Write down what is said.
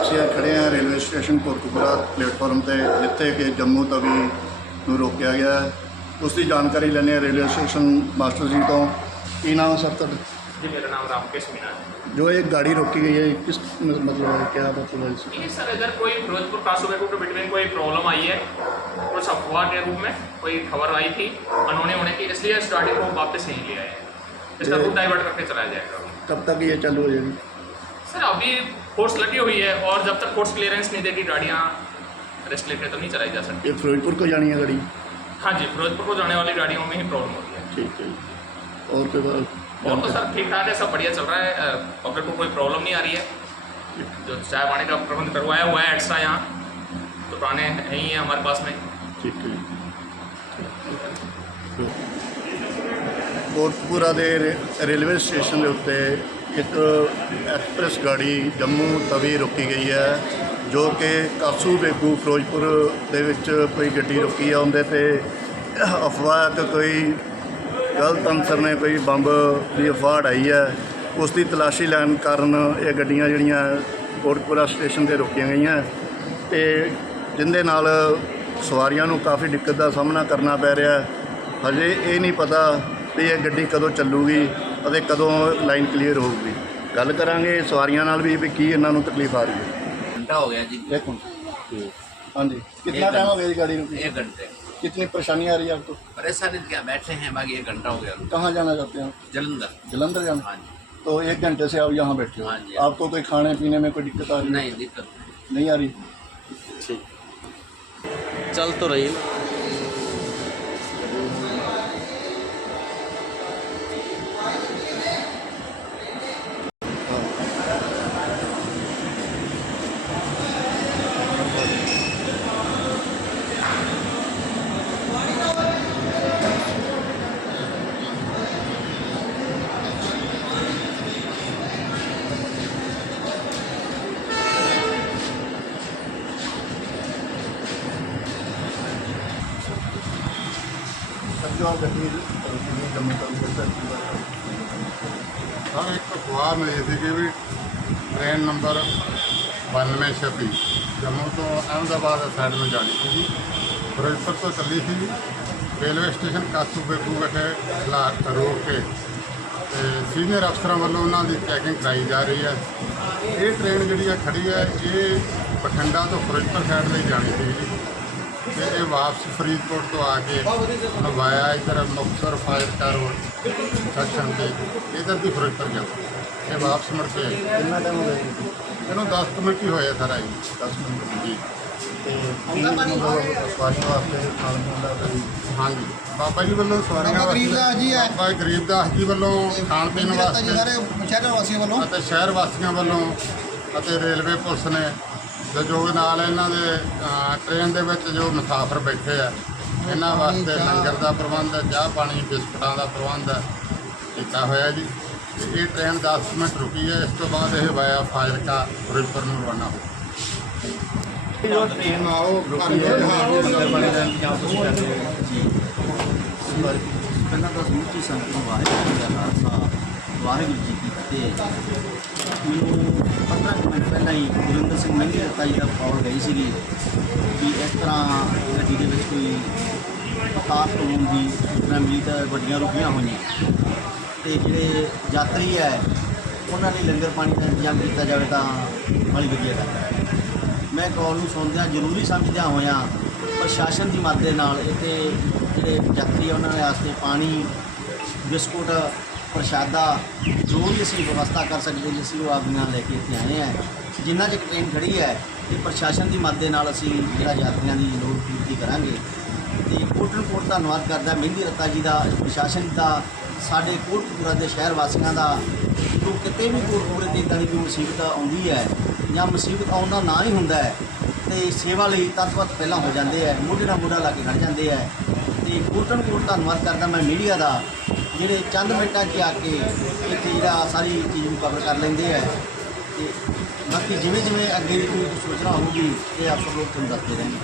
ਅਸੀਂ ਅੱਜ ਖੜੇ ਹਾਂ ਰੇਲਵੇ ਸਟੇਸ਼ਨ ਕੋਟਕਪੂਰਾ ਪਲੇਟਫਾਰਮ ਤੇ ਜਿੱਥੇ ਕਿ ਜੰਮੂ ਤਵੀ ਨੂੰ ਰੋਕਿਆ ਗਿਆ ਹੈ। ਉਸ ਦੀ ਜਾਣਕਾਰੀ ਲੈਂਦੇ ਹਾਂ ਰੇਲਵੇ ਸਟੇਸ਼ਨ ਮਾਸਟਰ ਜੀ ਤੋਂ ਕੀ ਨਾਮ ਹੈ ਸਰ ਤੁਹਾਡਾ जी मेरा नाम रामकेश मीना है ਜੋ ਇਹ ਗਾੜੀ ਰੋਕੀ ਗਈ ਹੈ ਕਿਸ मतलब है क्या मतलब है इसका? ये सर अगर कोई फिरोजपुर कासोबेपुर के बिटवीन कोई प्रॉब्लम आई है कुछ अफवाह के रूप में कोई खबर आई थी अनहोनी होने की इसलिए स्टार्टिंग को वापस यहीं ले आए हैं इसका ये- रूट डाइवर्ट करके चलाया जाएगा कब तक ये चालू हो जाएगी सर अभी फोर्स लगी हुई है और जब तक फोर्स क्लियरेंस नहीं देगी गाड़ियाँ रेस्ट लेके तो नहीं चलाई जा सकती ये फिरोजपुर को जानी है गाड़ी हाँ जी फिरोजपुर को जाने वाली गाड़ियों में ही प्रॉब्लम होती है ठीक है और कोई बात और तो सर ठीक ठाक है सब बढ़िया चल रहा है पब्लिक को कोई प्रॉब्लम नहीं आ रही है जो चाय पानी का प्रबंध करवाया हुआ है एक्स्ट्रा यहाँ दुकानें यहीं हैं हमारे पास में ਠੀਕ ਹੈ ਕੋਟਪੂਰਾ ਦੇ ਰੇ- ਰੇਲਵੇ ਸਟੇਸ਼ਨ ਦੇ ਉੱਤੇ ਇੱਕ ਐਕਸਪ੍ਰੈਸ ਗਾੜੀ ਜੰਮੂ ਤਵੀ ਰੁਕੀ ਗਈ ਹੈ, ਜੋ ਕਿ ਕਾਸੂ ਬੇਗੂ ਫਿਰੋਜ਼ਪੁਰ ਦੇ ਵਿੱਚ ਕੋਈ ਗੱਡੀ ਰੁਕੀ ਆ, ਉਹਦੇ ਤੇ ਅਫਵਾਹ ਕਿ ਕੋਈ ਗਲਤ ਅਨਸਰ ਨੇ, ਕੋਈ ਬੰਬ ਦੀ ਅਫਵਾਹ ਆਈ ਹੈ। ਉਸ ਦੀ ਤਲਾਸ਼ੀ ਲੈਣ ਕਾਰਨ ਇਹ ਗੱਡੀਆਂ ਜਿਹੜੀਆਂ ਕੋਟਪੁਰਾ ਸਟੇਸ਼ਨ ਤੇ ਰੁਕੀਆਂ ਗਈਆਂ। ਤੇ ਜਿੰਦੇ ਨਾਲ ਸਵਾਰੀਆਂ ਨੂੰ ਕਾਫੀ ਦਿੱਕਤ ਦਾ ਸਾਹਮਣਾ ਕਰਨਾ ਪੈ ਰਿਹਾ ਹਜੇ ਇਹ ਨਹੀਂ ਪਤਾ ਵੀ ਇਹ ਗੱਡੀ ਕਦੋਂ ਚੱਲੂਗੀ ਅਤੇ ਕਦੋਂ ਲਾਈਨ ਕਲੀਅਰ ਹੋਊਗੀ। ਗੱਲ ਕਰਾਂਗੇ ਸਵਾਰੀਆਂ ਨਾਲ ਵੀ ਵੀ ਕੀ ਇਹਨਾਂ ਨੂੰ ਤਕਲੀਫ ਆ ਰਹੀ ਹੈ घंटा हो गया जी एक हाँ जी कितना एक टाइम हो गया जी गाड़ी रुकी एक घंटे कितनी परेशानी आ रही है आपको परेशानी तो क्या बैठे हैं बाकी एक घंटा हो गया कहाँ जाना चाहते हैं जलंधर जलंधर जाना हाँ जी तो एक घंटे से आप यहाँ बैठे हो हाँ जी। आपको कोई खाने पीने में कोई दिक्कत आ रही है नहीं दिक्कत नहीं आ रही चल तो रही जो ਗੱਡੀ ਰੁਕੀ ਜੰਮੂ ਸਰ, ਇੱਕ ਅਖਬਾਰ ਮਿਲੀ ਸੀ ਕਿ ਵੀ ਟ੍ਰੇਨ ਨੰਬਰ 9226 ਜੰਮੂ ਤੋਂ ਅਹਿਮਦਾਬਾਦ ਸਾਈਡ ਨੂੰ ਜਾਣੀ ਸੀ ਫਿਰੋਜ਼ਪੁਰ ਤੋਂ ਚੱਲੀ ਸੀ ਰੇਲਵੇ ਸਟੇਸ਼ਨ ਕਾਸੂ ਬੇਗੂ ਵਿਖੇ ਲਾ ਰੋਕ ਕੇ ਤੇ ਸੀਨੀਅਰ ਅਫਸਰਾਂ ਵੱਲੋਂ ਉਹਨਾਂ ਦੀ ਚੈਕਿੰਗ ਕਰਾਈ ਜਾ ਰਹੀ ਹੈ। ਇਹ ਟ੍ਰੇਨ ਜਿਹੜੀ ਆ ਖੜੀ ਹੈ, ਇਹ ਬਠਿੰਡਾ ਤੋਂ ਫਿਰੋਜ਼ਪੁਰ ਸਾਈਡ ਲਈ ਜਾਣੀ ਸੀ ਤੇ ਇਹ ਵਾਪਸ ਫਰੀਦਕੋਟ ਤੋਂ ਆ ਕੇ ਨਵਾਇਆ ਇਧਰ ਮੁਕਤਸਰ ਫਾਜ਼ਿਲਕਾ ਰੋਡ ਸੈਕਸ਼ਨ ਤੇ। ਇਧਰ ਦੀ ਫਿਰੋਜ਼ਪੁਰ ਜਾਂਦਾ ਇਹ ਵਾਪਸ ਮੁੜ ਕੇ। ਕਿੰਨਾ ਟਾਈਮ ਹੋ ਗਿਆ ਇਹਨੂੰ 10 ਕੁ ਮਿੰਟ ਹੀ ਹੋਏ ਸਾਰਾ ਜੀ 10 ਮਿੰਟ ਜੀ। ਤੇ ਵਾਸਤੇ ਹਾਂਜੀ। ਬਾਬਾ ਜੀ ਵੱਲੋਂ ਸਵਾਰੀਆਂ ਬਾਬਾ ਗਰੀਬਦਾਸ ਜੀ ਹੈ। ਬਾਬਾ ਗਰੀਬਦਾਸ ਜੀ ਵੱਲੋਂ ਖਾਣ ਪੀਣ ਵਾਸਤੇ ਸਾਰੇ ਸ਼ਹਿਰ ਵਾਸੀਆਂ ਵੱਲੋਂ? ਅਤੇ ਸ਼ਹਿਰ ਵਾਸੀਆਂ ਵੱਲੋਂ ਅਤੇ ਰੇਲਵੇ ਪੁਲਿਸ ਨੇ ਤੇ ਜੋ ਨਾਲ ਇਹਨਾਂ ਦੇ ਟ੍ਰੇਨ ਦੇ ਵਿੱਚ ਜੋ ਮੁਸਾਫਰ ਬੈਠੇ ਆ, ਇਹਨਾਂ ਵਾਸਤੇ ਲੰਗਰ ਦਾ ਪ੍ਰਬੰਧ, ਚਾਹ ਪਾਣੀ, ਬਿਸਕੁਟਾਂ ਦਾ ਪ੍ਰਬੰਧ ਕੀਤਾ ਹੋਇਆ ਜੀ। ਇਹ ਟ੍ਰੇਨ 10 ਮਿੰਟ ਰੁਕੀ ਹੈ, ਇਸ ਤੋਂ ਬਾਅਦ ਇਹ ਵਾਇਆ ਫਾਜ਼ਿਲਕਾ ਫਿਰੋਜ਼ਪੁਰ ਨੂੰ ਰਵਾਨਾ ਹੋ ਜੋ ਟ੍ਰੇਨ ਆ ਪਹਿਲਾਂ ਤਾਂ ਸਮੁੱਚੀ ਸੰਗਤ ਨੂੰ ਵਾਹਿਗੁਰੂ ਜੀ ਦਾ ਖਾਲਸਾ, ਵਾਹਿਗੁਰੂ ਜੀ ਕੀ ਫਤਿਹ। ਮੈਨੂੰ 15 ਕੁ ਮਿੰਟ ਪਹਿਲਾਂ ਹੀ ਗੁਰਿੰਦਰ ਸਿੰਘ ਮਹਿੰਗੀ ਰੱਤਾ ਜੀ ਦਾ ਕਾਲ ਗਈ ਸੀਗੀ ਕਿ ਇਸ ਤਰ੍ਹਾਂ ਗੱਡੀ ਦੇ ਵਿੱਚ ਕੋਈ ਖਾਸ ਹੋਣ ਦੀ ਸੂਚਨਾ ਮਿਲੀ ਤਾਂ ਵੱਡੀਆਂ ਰੁਕੀਆਂ ਹੋਈਆਂ। ਤੇ ਜਿਹੜੇ ਯਾਤਰੀ ਹੈ, ਉਹਨਾਂ ਲਈ ਲੰਗਰ ਪਾਣੀ ਦਾ ਇੰਤਜ਼ਾਮ ਕੀਤਾ ਜਾਵੇ ਤਾਂ ਬੜੀ ਵਧੀਆ ਗੱਲ ਹੈ। ਮੈਂ ਕਾਲ ਨੂੰ ਸੁਣਦਿਆਂ ਜ਼ਰੂਰੀ ਸਮਝਦਿਆਂ ਹੋਇਆਂ ਪ੍ਰਸ਼ਾਸਨ ਦੀ ਮਦਦ ਦੇ ਨਾਲ ਇੱਥੇ ਜਿਹੜੇ ਯਾਤਰੀ ਆ, ਉਹਨਾਂ ਦੇ ਵਾਸਤੇ ਪਾਣੀ, ਬਿਸਕੁਟ ਪ੍ਰਸ਼ਾਦਾ ਜੋ ਵੀ ਅਸੀਂ ਵਿਵਸਥਾ ਕਰ ਸਕਦੇ ਜੀ ਅਸੀਂ ਉਹ ਆਪਣੀਆਂ ਲੈ ਕੇ ਇੱਥੇ ਆਏ ਆ ਜਿੰਨਾ ਚਿਰ ਟ੍ਰੇਨ ਖੜੀ ਹੈ ਇਹ ਪ੍ਰਸ਼ਾਸਨ ਦੀ ਮਦਦ ਦੇ ਨਾਲ ਅਸੀਂ ਜਿਹੜਾ ਯਾਤਰੀਆਂ ਦੀ ਲੋੜ ਪੂਰਤੀ ਕਰਾਂਗੇ। ਤੇ ਕੋਟਨ ਕੋਟ ਧੰਨਵਾਦ ਕਰਦਾ ਮਹਿੰਦੀ ਰੱਤਾ ਜੀ ਦਾ, ਪ੍ਰਸ਼ਾਸਨ ਦਾ, ਸਾਡੇ ਕੋਟਪੂਰਾ ਦੇ ਸ਼ਹਿਰ ਵਾਸੀਆਂ ਦਾ, ਜੋ ਕਿਤੇ ਵੀ ਕੋਟਪੂਰੇ ਤੇ ਇੱਦਾਂ ਦੀ ਕੋਈ ਮੁਸੀਬਤ ਆਉਂਦੀ ਹੈ ਜਾਂ ਮੁਸੀਬਤ ਆਉਣ ਦਾ ਨਾਂ ਹੀ ਹੁੰਦਾ ਹੈ, ਤੇ ਸੇਵਾ ਲਈ ਤਤਵਤ ਪਹਿਲਾਂ ਹੋ ਜਾਂਦੇ ਹੈ, ਮੋਢੇ ਨਾਲ ਮੋਢਾ ਲਾ ਕੇ ਖੜ ਜਾਂਦੇ ਹੈ। ਤੇ ਕੋਟਨ ਕੋਟ ਧੰਨਵਾਦ ਕਰਦਾ ਮੈਂ ਮੀਡੀਆ ਦਾ ਜਿਹੜੇ ਚੰਦ ਮਿੰਟਾਂ 'ਚ ਆ ਕੇ ਇੱਥੇ ਜਿਹੜਾ ਸਾਰੀ ਚੀਜ਼ ਨੂੰ ਕਵਰ ਕਰ ਲੈਂਦੇ ਹੈ ਤੇ ਬਾਕੀ ਜਿਵੇਂ ਜਿਵੇਂ ਅੱਗੇ ਦੀ ਕੋਈ ਸੋਚਣਾ ਹੋਊਗੀ, ਇਹ ਆਪ ਸਭ ਲੋਕ ਤੁਹਾਨੂੰ ਦੱਸਦੇ ਰਹਿਣਗੇ।